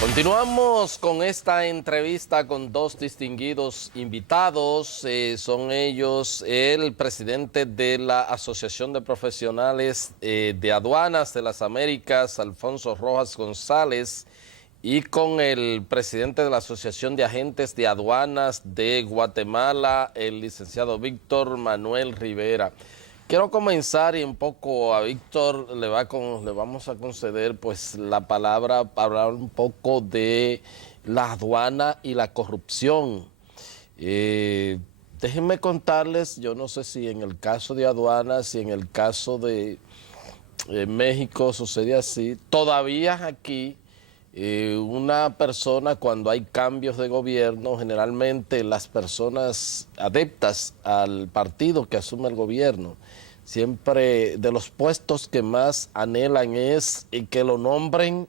Continuamos con esta entrevista con dos distinguidos invitados. Son ellos el presidente de la Asociación de Profesionales de Aduanas de las Américas, Alfonso Rojas González, y con el presidente de la Asociación de Agentes de Aduanas de Guatemala, el licenciado Víctor Manuel Rivera. Quiero comenzar y un poco a Víctor le vamos a conceder pues la palabra para hablar un poco de la aduana y la corrupción. Déjenme contarles, yo no sé si en el caso de aduanas, si en el caso de México sucede así, todavía aquí una persona cuando hay cambios de gobierno, generalmente las personas adeptas al partido que asume el gobierno, siempre de los puestos que más anhelan es que lo nombren,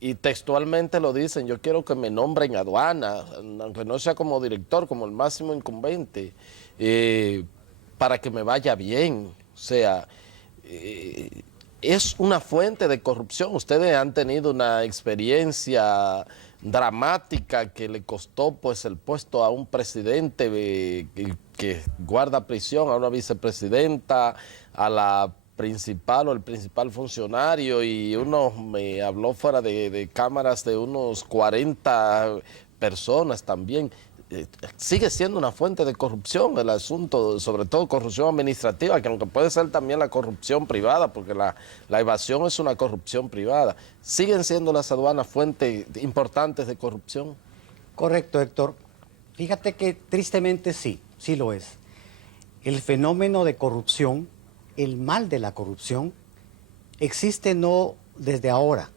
y textualmente lo dicen: yo quiero que me nombren aduana, aunque no sea como director, como el máximo incumbente, para que me vaya bien. O sea, es una fuente de corrupción. Ustedes han tenido una experiencia dramática que le costó pues el puesto a un presidente que guarda prisión, a una vicepresidenta, a la principal o el principal funcionario, y uno me habló fuera de cámaras de unos 40 personas también. Sigue siendo una fuente de corrupción el asunto, sobre todo corrupción administrativa, que aunque puede ser también la corrupción privada, porque la evasión es una corrupción privada. ¿Siguen siendo las aduanas fuentes importantes de corrupción? Correcto, Héctor. Fíjate que tristemente sí lo es. El fenómeno de corrupción, el mal de la corrupción, existe no desde ahora,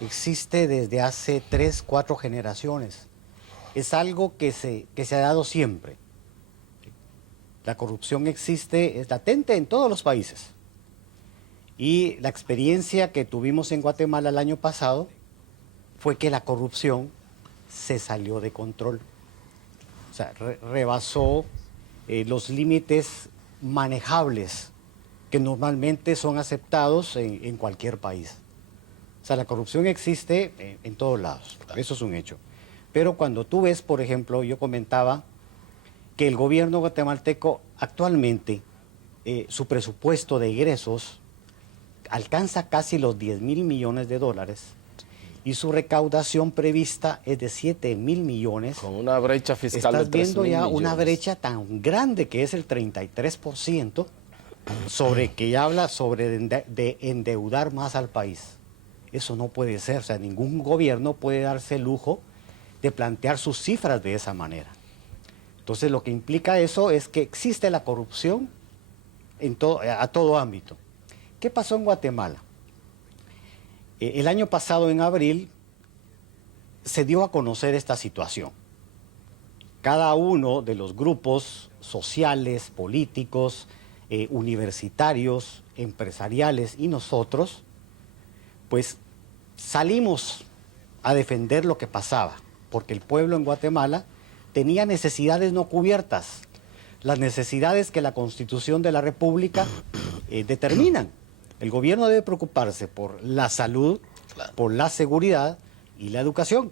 existe desde hace 3, 4 generaciones. Es algo que se ha dado siempre. La corrupción existe, es latente en todos los países. Y la experiencia que tuvimos en Guatemala el año pasado fue que la corrupción se salió de control. O sea, rebasó los límites manejables que normalmente son aceptados en cualquier país. O sea, la corrupción existe en todos lados, eso es un hecho. Pero cuando tú ves, por ejemplo, yo comentaba que el gobierno guatemalteco actualmente, su presupuesto de egresos alcanza casi los 10.000 millones de dólares y su recaudación prevista es de 7.000 millones. Con una brecha fiscal de 3.000 millones. Estás viendo ya una brecha tan grande que es el 33%, que habla sobre de endeudar más al país. Eso no puede ser, o sea, ningún gobierno puede darse el lujo de plantear sus cifras de esa manera. Entonces lo que implica eso es que existe la corrupción a todo ámbito. ¿Qué pasó en Guatemala? El año pasado, en abril, se dio a conocer esta situación. Cada uno de los grupos sociales, políticos, universitarios, empresariales y nosotros, pues salimos a defender lo que pasaba, porque el pueblo en Guatemala tenía necesidades no cubiertas, las necesidades que la Constitución de la República determinan. El gobierno debe preocuparse por la salud, por la seguridad y la educación.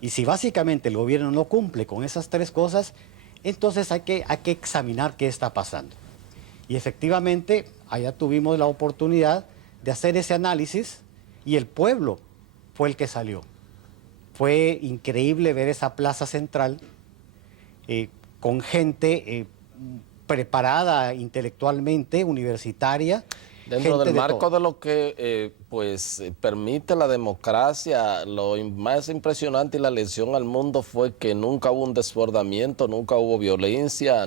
Y si básicamente el gobierno no cumple con esas 3 cosas, entonces hay que examinar qué está pasando. Y efectivamente, allá tuvimos la oportunidad de hacer ese análisis y el pueblo fue el que salió. Fue increíble ver esa plaza central con gente preparada intelectualmente, universitaria. Dentro del marco de lo que permite la democracia, lo más impresionante y la lección al mundo fue que nunca hubo un desbordamiento, nunca hubo violencia,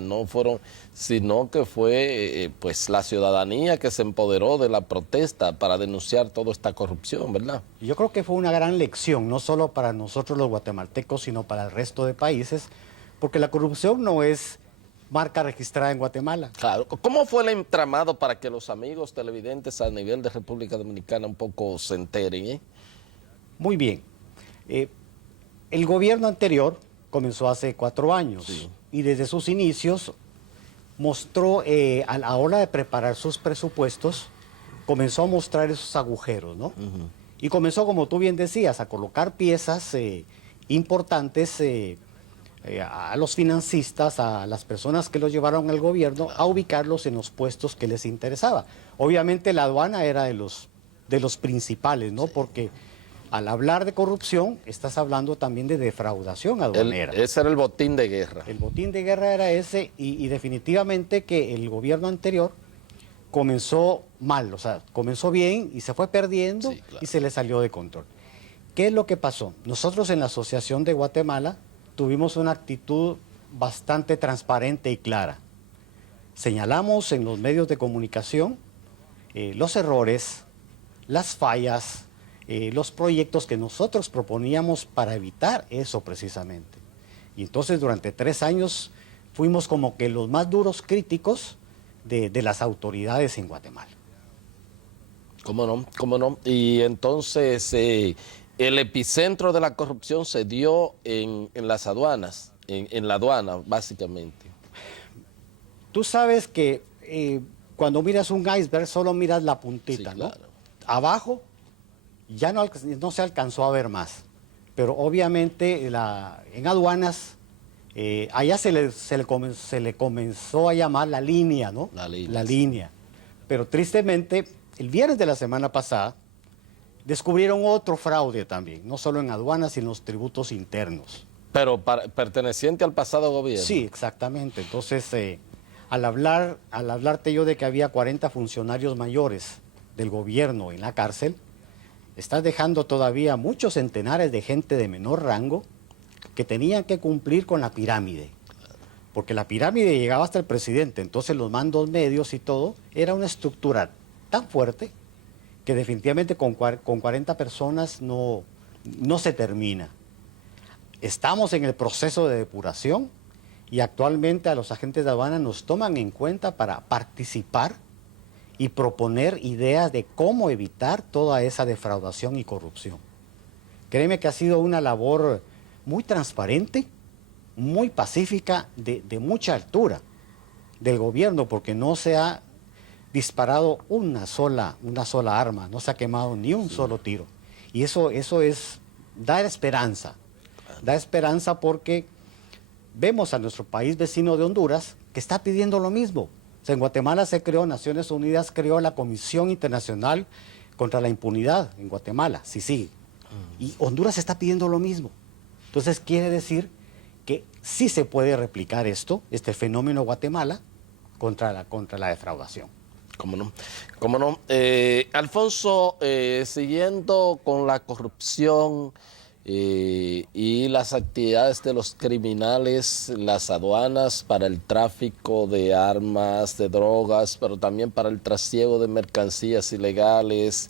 sino que fue pues la ciudadanía que se empoderó de la protesta para denunciar toda esta corrupción, ¿verdad? Yo creo que fue una gran lección, no solo para nosotros los guatemaltecos, sino para el resto de países, porque la corrupción no es marca registrada en Guatemala. Claro. ¿Cómo fue el entramado para que los amigos televidentes a nivel de República Dominicana un poco se enteren? Muy bien. El gobierno anterior comenzó hace 4 años, sí, y desde sus inicios mostró, a la hora de preparar sus presupuestos, comenzó a mostrar esos agujeros, ¿no? Y comenzó, como tú bien decías, a colocar piezas importantes a los financistas, a las personas que los llevaron al gobierno, a ubicarlos en los puestos que les interesaba. Obviamente la aduana era de los principales, ¿no? Porque al hablar de corrupción, estás hablando también de defraudación aduanera. Ese era el botín de guerra. El botín de guerra era ese y definitivamente que el gobierno anterior comenzó mal, o sea, comenzó bien y se fue perdiendo, Sí, claro. y se le salió de control. ¿Qué es lo que pasó? Nosotros en la Asociación de Guatemala tuvimos una actitud bastante transparente y clara. Señalamos en los medios de comunicación los errores, las fallas, los proyectos que nosotros proponíamos para evitar eso precisamente. Y entonces durante 3 años fuimos como que los más duros críticos de las autoridades en Guatemala. ¿Cómo no? ¿Cómo no? Y entonces el epicentro de la corrupción se dio en las aduanas, en la aduana básicamente. Tú sabes que cuando miras un iceberg solo miras la puntita, Sí, ¿no? claro. Abajo ya no se alcanzó a ver más, pero obviamente en aduanas allá se le comenzó a llamar la línea, ¿no? La línea, La sí. línea. Pero tristemente, el viernes de la semana pasada, descubrieron otro fraude también, no solo en aduanas, sino en los tributos internos. Pero perteneciente al pasado gobierno. Sí, exactamente. Entonces, al hablarte yo de que había 40 funcionarios mayores del gobierno en la cárcel, estás dejando todavía muchos centenares de gente de menor rango que tenían que cumplir con la pirámide. Porque la pirámide llegaba hasta el presidente, entonces los mandos medios y todo, era una estructura tan fuerte que definitivamente con 40 personas no se termina. Estamos en el proceso de depuración y actualmente a los agentes de aduana nos toman en cuenta para participar y proponer ideas de cómo evitar toda esa defraudación y corrupción. Créeme que ha sido una labor muy transparente, muy pacífica, de mucha altura del gobierno, porque no se ha disparado una sola arma, no se ha quemado ni un solo tiro. Y eso es dar esperanza. Da esperanza porque vemos a nuestro país vecino de Honduras que está pidiendo lo mismo. O sea, en Guatemala se creó, Naciones Unidas creó la Comisión Internacional contra la Impunidad en Guatemala, sí. Y Honduras está pidiendo lo mismo. Entonces quiere decir que sí se puede replicar este fenómeno Guatemala contra la defraudación. ¿Cómo no? ¿Cómo no? Alfonso, siguiendo con la corrupción y las actividades de los criminales, las aduanas para el tráfico de armas, de drogas, pero también para el trasiego de mercancías ilegales,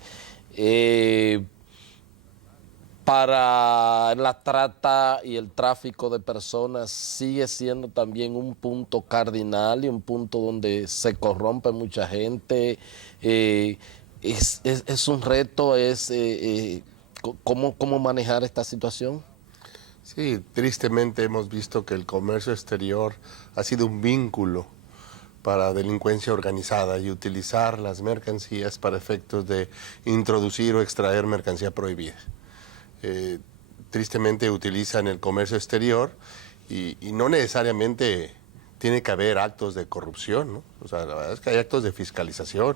para la trata y el tráfico de personas, sigue siendo también un punto cardinal y un punto donde se corrompe mucha gente. Es un reto, ¿cómo manejar esta situación? Sí, tristemente hemos visto que el comercio exterior ha sido un vínculo para delincuencia organizada y utilizar las mercancías para efectos de introducir o extraer mercancía prohibida. Tristemente utilizan el comercio exterior y no necesariamente tiene que haber actos de corrupción, ¿no? O sea, la verdad es que hay actos de fiscalización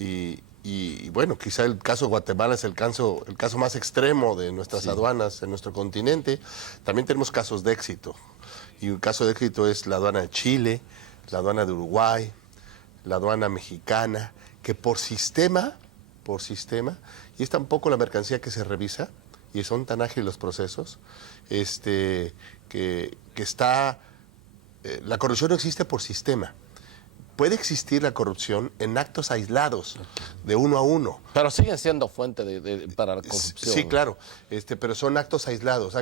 y bueno, quizá el caso de Guatemala es el caso más extremo de nuestras aduanas en nuestro continente. También tenemos casos de éxito y un caso de éxito es la aduana de Chile, la aduana de Uruguay, la aduana mexicana, que por sistema, y es tan poco la mercancía que se revisa, y son tan ágiles los procesos, que está... la corrupción no existe por sistema. Puede existir la corrupción en actos aislados, de uno a uno. Pero siguen siendo fuente para la corrupción. Sí, claro, pero son actos aislados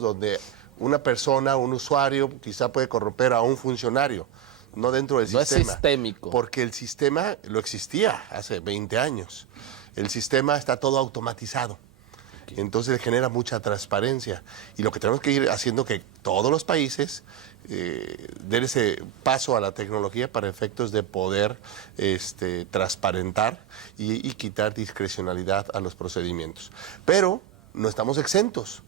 donde una persona, un usuario, quizá puede corromper a un funcionario, no dentro del sistema. No es sistémico. Porque el sistema lo existía hace 20 años. El sistema está todo automatizado. Entonces genera mucha transparencia. Y lo que tenemos que ir haciendo que todos los países den ese paso a la tecnología para efectos de poder transparentar y quitar discrecionalidad a los procedimientos. Pero no estamos exentos.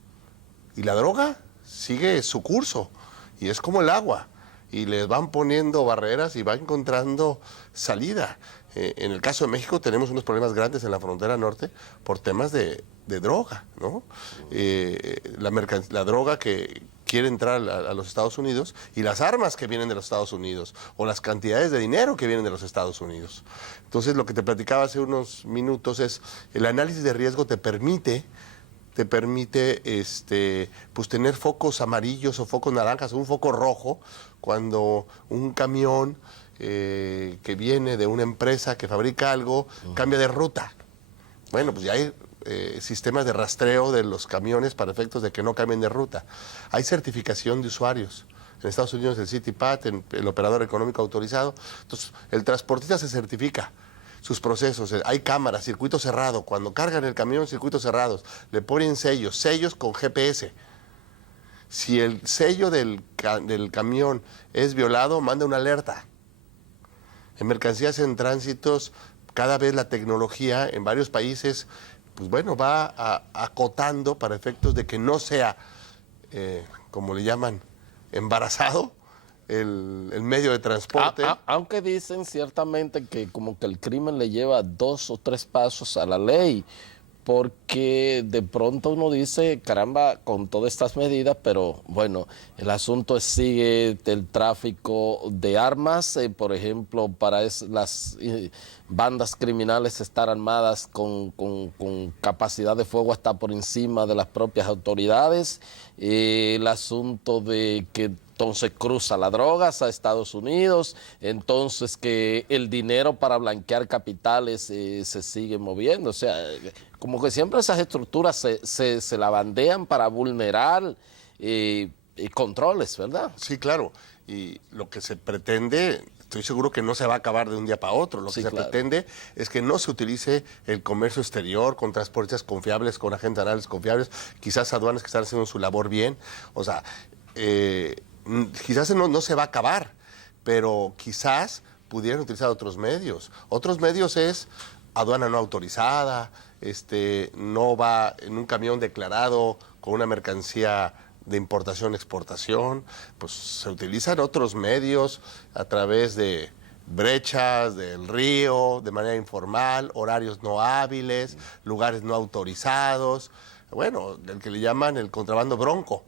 Y la droga sigue su curso. Y es como el agua. Y les van poniendo barreras y va encontrando salida. En el caso de México tenemos unos problemas grandes en la frontera norte por temas de droga, ¿no? La droga que quiere entrar a los Estados Unidos y las armas que vienen de los Estados Unidos o las cantidades de dinero que vienen de los Estados Unidos. Entonces, lo que te platicaba hace unos minutos es el análisis de riesgo te permite pues tener focos amarillos o focos naranjas o un foco rojo cuando un camión que viene de una empresa que fabrica algo cambia de ruta. Bueno, pues ya hay sistemas de rastreo de los camiones para efectos de que no cambien de ruta. Hay certificación de usuarios. En Estados Unidos el CityPath, el operador económico autorizado. Entonces, el transportista se certifica sus procesos, hay cámaras, circuito cerrado, cuando cargan el camión, circuitos cerrados, le ponen sellos con GPS. Si el sello del camión es violado, manda una alerta. En mercancías en tránsitos, cada vez la tecnología en varios países, pues bueno, va acotando para efectos de que no sea, como le llaman, embarazado, el medio de transporte. Aunque dicen ciertamente que como que el crimen le lleva 2 o 3 pasos a la ley, porque de pronto uno dice, caramba, con todas estas medidas, pero bueno, el asunto sigue el tráfico de armas, por ejemplo, para las bandas criminales estar armadas con capacidad de fuego hasta por encima de las propias autoridades, el asunto de que entonces cruza las drogas a Estados Unidos, entonces que el dinero para blanquear capitales se sigue moviendo, o sea, como que siempre esas estructuras se la bandean para vulnerar controles, ¿verdad? Sí, claro, y lo que se pretende, estoy seguro que no se va a acabar de un día para otro, lo que se pretende es que no se utilice el comercio exterior con transportistas confiables, con agentes aduanales confiables, quizás aduanas que están haciendo su labor bien, o sea, quizás no se va a acabar, pero quizás pudieran utilizar otros medios. Otros medios es aduana no autorizada, no va en un camión declarado con una mercancía de importación-exportación, pues se utilizan otros medios a través de brechas del río, de manera informal, horarios no hábiles, lugares no autorizados, bueno, el que le llaman el contrabando bronco.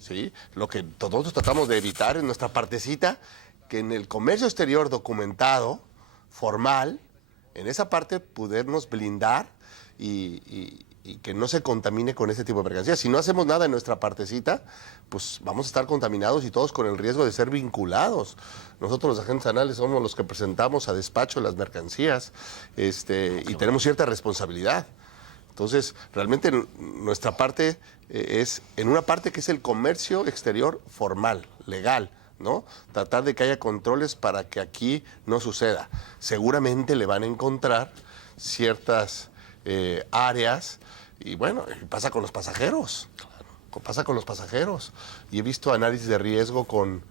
¿Sí? Lo que todos tratamos de evitar en nuestra partecita, que en el comercio exterior documentado, formal, en esa parte podernos blindar y que no se contamine con ese tipo de mercancías. Si no hacemos nada en nuestra partecita, pues vamos a estar contaminados y todos con el riesgo de ser vinculados. Nosotros los agentes aduanales somos los que presentamos a despacho las mercancías y tenemos cierta responsabilidad. Entonces, realmente nuestra parte es en una parte que es el comercio exterior formal, legal, ¿no? Tratar de que haya controles para que aquí no suceda. Seguramente le van a encontrar ciertas áreas y bueno, pasa con los pasajeros. Pasa con los pasajeros. Y he visto análisis de riesgo con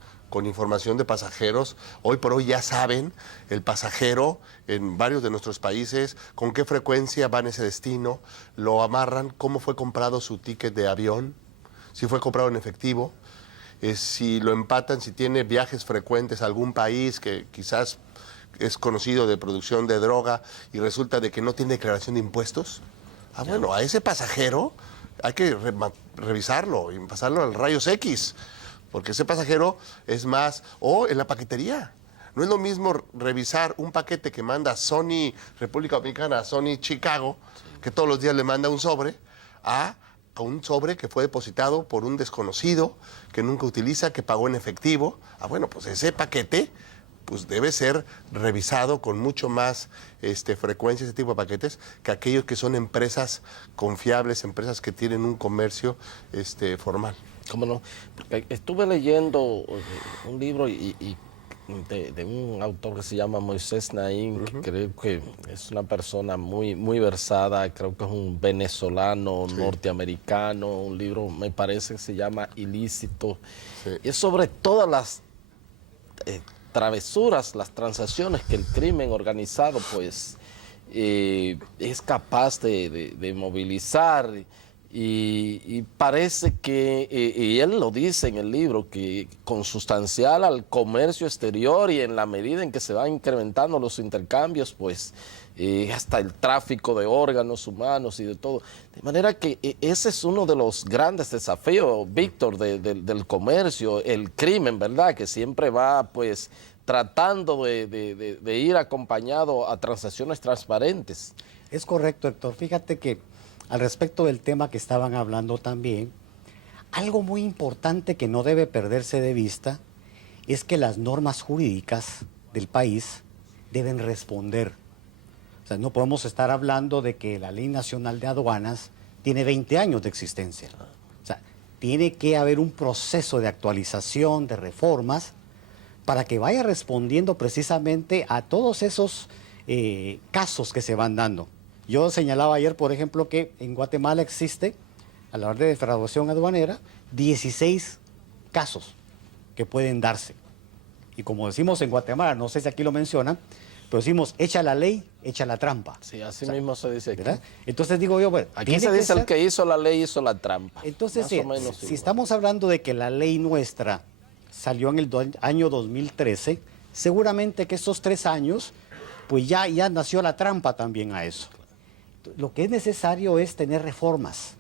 información de pasajeros. Hoy por hoy ya saben el pasajero en varios de nuestros países con qué frecuencia va en ese destino, lo amarran, cómo fue comprado su ticket de avión, si fue comprado en efectivo, si lo empatan, si tiene viajes frecuentes a algún país que quizás es conocido de producción de droga y resulta de que no tiene declaración de impuestos. Bueno, a ese pasajero hay que revisarlo y pasarlo al rayos X. Porque ese pasajero es más, o en la paquetería. No es lo mismo revisar un paquete que manda Sony República Dominicana a Sony Chicago, que todos los días le manda un sobre, a un sobre que fue depositado por un desconocido, que nunca utiliza, que pagó en efectivo. Bueno, pues ese paquete pues debe ser revisado con mucho más frecuencia, ese tipo de paquetes, que aquellos que son empresas confiables, empresas que tienen un comercio formal. ¿Cómo no? Porque estuve leyendo un libro y de un autor que se llama Moisés Naín, que creo que es una persona muy, muy versada, creo que es un venezolano, norteamericano, un libro me parece que se llama Ilícito. Y es sobre todas las travesuras, las transacciones que el crimen organizado pues es capaz de movilizar. Y parece que, y él lo dice en el libro, que consustancial al comercio exterior y en la medida en que se van incrementando los intercambios, pues hasta el tráfico de órganos humanos y de todo. De manera que ese es uno de los grandes desafíos, Víctor, del comercio, el crimen, ¿verdad? Que siempre va, pues, tratando de ir acompañado a transacciones transparentes. Es correcto, Héctor. Fíjate que al respecto del tema que estaban hablando también, algo muy importante que no debe perderse de vista es que las normas jurídicas del país deben responder. O sea, no podemos estar hablando de que la Ley Nacional de Aduanas tiene 20 años de existencia. O sea, tiene que haber un proceso de actualización, de reformas, para que vaya respondiendo precisamente a todos esos casos que se van dando. Yo señalaba ayer, por ejemplo, que en Guatemala existe, a la hora de defraudación aduanera, 16 casos que pueden darse. Y como decimos en Guatemala, no sé si aquí lo mencionan, pero decimos, echa la ley, echa la trampa. Sí, así mismo se dice aquí. ¿Verdad? Entonces digo yo, bueno, aquí se dice el que hizo la ley hizo la trampa. Entonces, si estamos hablando de que la ley nuestra salió en el año 2013, seguramente que estos 3 años, pues ya nació la trampa también a eso. Lo que es necesario es tener reformas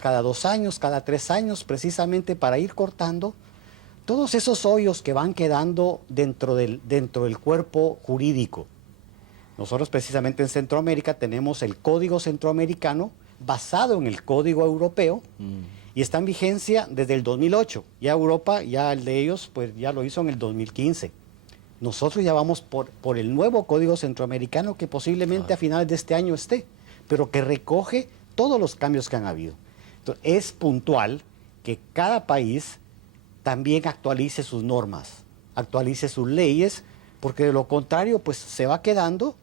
cada 2 años, cada 3 años, precisamente para ir cortando todos esos hoyos que van quedando dentro del cuerpo jurídico. Nosotros precisamente en Centroamérica tenemos el Código Centroamericano basado en el Código Europeo y está en vigencia desde el 2008. Ya Europa, ya el de ellos, pues ya lo hizo en el 2015. Nosotros ya vamos por el nuevo Código Centroamericano que posiblemente a finales de este año esté, pero que recoge todos los cambios que han habido. Entonces, es puntual que cada país también actualice sus normas, actualice sus leyes, porque de lo contrario, pues se va quedando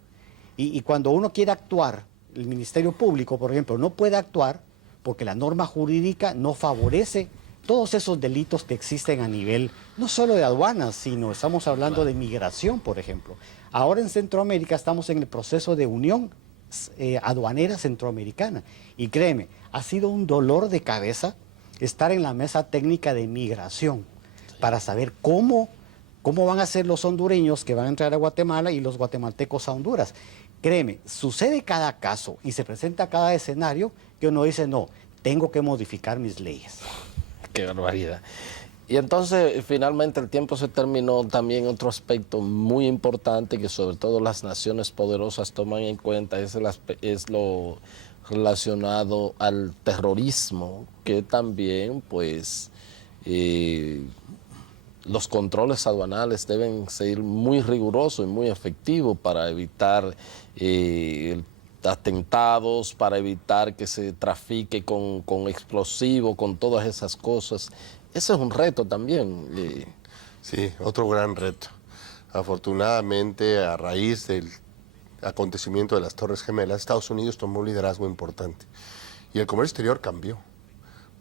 y cuando uno quiere actuar, el Ministerio Público, por ejemplo, no puede actuar porque la norma jurídica no favorece todos esos delitos que existen a nivel, no solo de aduanas, sino estamos hablando de migración, por ejemplo. Ahora en Centroamérica estamos en el proceso de unión aduanera centroamericana. Y créeme, ha sido un dolor de cabeza estar en la mesa técnica de migración para saber cómo van a ser los hondureños que van a entrar a Guatemala y los guatemaltecos a Honduras. Créeme, sucede cada caso y se presenta cada escenario que uno dice, no, tengo que modificar mis leyes. Qué barbaridad. Y entonces, finalmente, el tiempo se terminó. También otro aspecto muy importante que sobre todo las naciones poderosas toman en cuenta es lo relacionado al terrorismo, que también, pues, los controles aduanales deben ser muy rigurosos y muy efectivos para evitar atentados, para evitar que se trafique con explosivos, con todas esas cosas. Ese es un reto también. Sí, otro gran reto. Afortunadamente, a raíz del acontecimiento de las Torres Gemelas, Estados Unidos tomó un liderazgo importante y el comercio exterior cambió,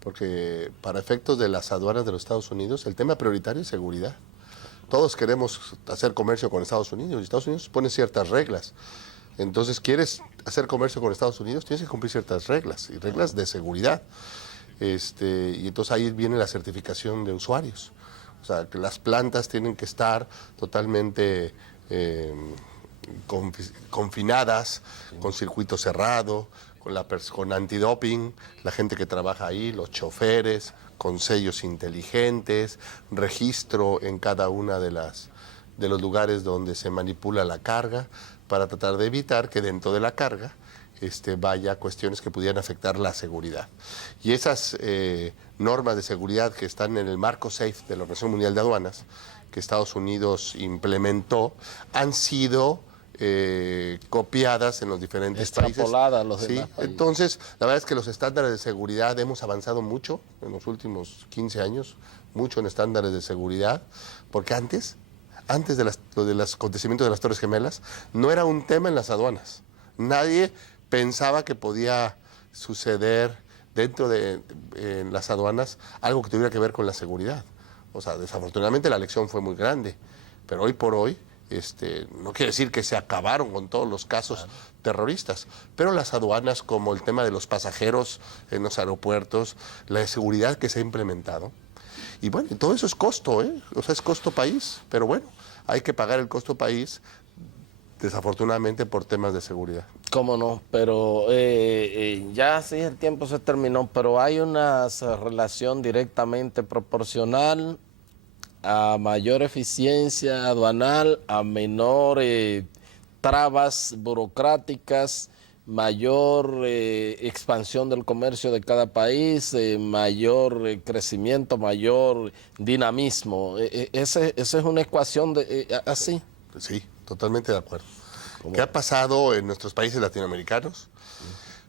porque para efectos de las aduanas de los Estados Unidos, el tema prioritario es seguridad. Todos queremos hacer comercio con Estados Unidos y Estados Unidos pone ciertas reglas. Entonces, quieres hacer comercio con Estados Unidos, tienes que cumplir ciertas reglas y reglas de seguridad. Y entonces ahí viene la certificación de usuarios. O sea, que las plantas tienen que estar totalmente confinadas, con circuito cerrado, con antidoping, la gente que trabaja ahí, los choferes, con sellos inteligentes, registro en cada una de los lugares donde se manipula la carga, para tratar de evitar que dentro de la carga vaya cuestiones que pudieran afectar la seguridad. Y esas normas de seguridad que están en el marco SAFE de la Organización Mundial de Aduanas, que Estados Unidos implementó, han sido copiadas en los diferentes países. Extrapoladas los ¿sí? demás países. Entonces, la verdad es que los estándares de seguridad hemos avanzado mucho en los últimos 15 años, mucho en estándares de seguridad, porque antes antes de lo de los acontecimientos de las Torres Gemelas, no era un tema en las aduanas. Nadie pensaba que podía suceder dentro de en las aduanas algo que tuviera que ver con la seguridad. O sea, desafortunadamente la lección fue muy grande, pero hoy por hoy no quiere decir que se acabaron con todos los casos terroristas, pero las aduanas, como el tema de los pasajeros en los aeropuertos, la seguridad que se ha implementado, y bueno, todo eso es costo, o sea, es costo país, pero bueno, hay que pagar el costo país, desafortunadamente por temas de seguridad. Cómo no, pero ya sí el tiempo se terminó, pero hay una relación directamente proporcional a mayor eficiencia aduanal, a menor trabas burocráticas, mayor expansión del comercio de cada país, mayor crecimiento, mayor dinamismo. Esa es una ecuación así. Sí, totalmente de acuerdo. ¿Qué ha pasado en nuestros países latinoamericanos?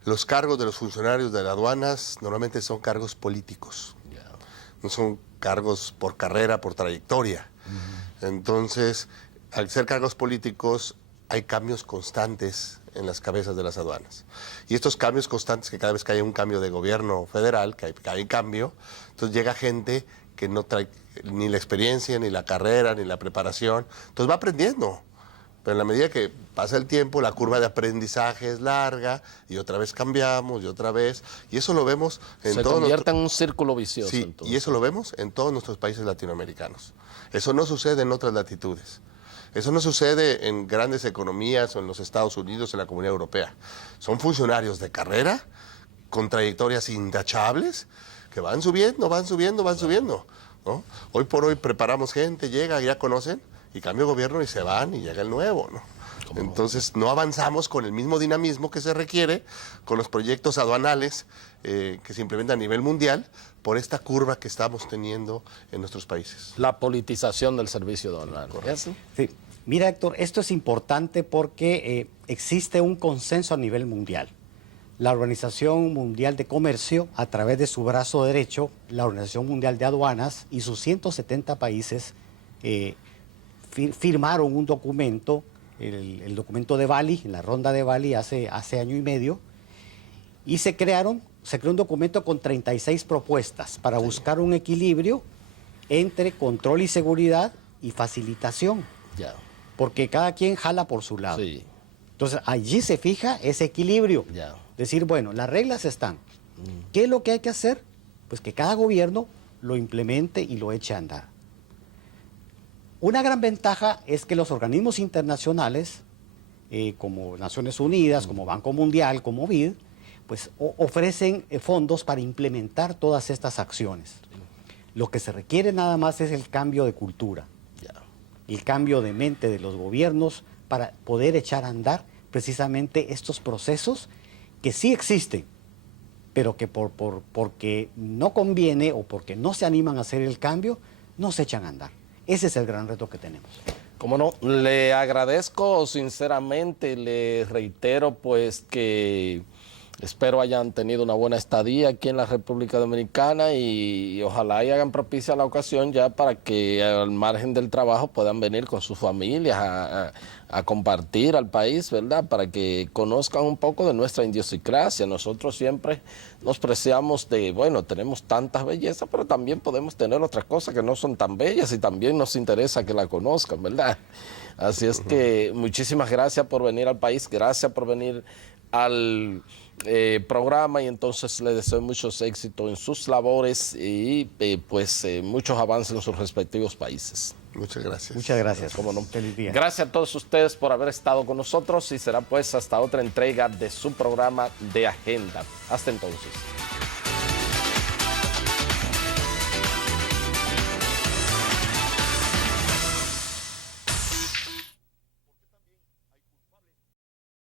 Los cargos de los funcionarios de las aduanas normalmente son cargos políticos. No son cargos por carrera, por trayectoria. Entonces, al ser cargos políticos, hay cambios constantes en las cabezas de las aduanas. Y estos cambios constantes, que cada vez que hay un cambio de gobierno federal, que hay cambio, entonces llega gente que no trae ni la experiencia, ni la carrera, ni la preparación, entonces va aprendiendo. Pero en la medida que pasa el tiempo, la curva de aprendizaje es larga y otra vez cambiamos y otra vez. Y eso lo vemos en Se convierte en un círculo vicioso. Sí, entonces. y eso lo vemos en todos nuestros países latinoamericanos. Eso no sucede en otras latitudes. Eso no sucede en grandes economías o en los Estados Unidos, en la Comunidad Europea. Son funcionarios de carrera con trayectorias intachables que van subiendo, van subiendo, van subiendo, ¿no? Hoy por hoy preparamos gente, llega, ya conocen, y cambia el gobierno y se van y llega el nuevo, ¿no? Entonces no avanzamos con el mismo dinamismo que se requiere con los proyectos aduanales que se implementan a nivel mundial por esta curva que estamos teniendo en nuestros países. La politización del servicio aduanal. ¿Es así? Sí. Mira, Héctor, esto es importante porque existe un consenso a nivel mundial. La Organización Mundial de Comercio, a través de su brazo derecho, la Organización Mundial de Aduanas y sus 170 países firmaron un documento, el documento de Bali, en la ronda de Bali hace año y medio, y se creó un documento con 36 propuestas para buscar un equilibrio entre control y seguridad y facilitación. Ya. Porque cada quien jala por su lado. Sí. Entonces, allí se fija ese equilibrio. Ya. Decir, bueno, las reglas están. ¿Qué es lo que hay que hacer? Pues que cada gobierno lo implemente y lo eche a andar. Una gran ventaja es que los organismos internacionales, como Naciones Unidas, como Banco Mundial, como BID, pues ofrecen fondos para implementar todas estas acciones. Lo que se requiere nada más es el cambio de cultura. El cambio de mente de los gobiernos para poder echar a andar precisamente estos procesos que sí existen, pero que porque no conviene o porque no se animan a hacer el cambio, no se echan a andar. Ese es el gran reto que tenemos. Como no, le agradezco sinceramente, le reitero pues que espero hayan tenido una buena estadía aquí en la República Dominicana y ojalá y hagan propicia la ocasión ya para que al margen del trabajo puedan venir con sus familias a compartir al país, ¿verdad? Para que conozcan un poco de nuestra idiosincrasia. Nosotros siempre nos preciamos de, bueno, tenemos tantas bellezas, pero también podemos tener otras cosas que no son tan bellas y también nos interesa que la conozcan, ¿verdad? Así es que muchísimas gracias por venir al país, gracias por venir al programa y entonces le deseo muchos éxitos en sus labores y muchos avances en sus respectivos países. Muchas gracias. Muchas gracias. ¿Cómo no? Feliz día. Gracias a todos ustedes por haber estado con nosotros y será pues hasta otra entrega de su programa de Agenda. Hasta entonces.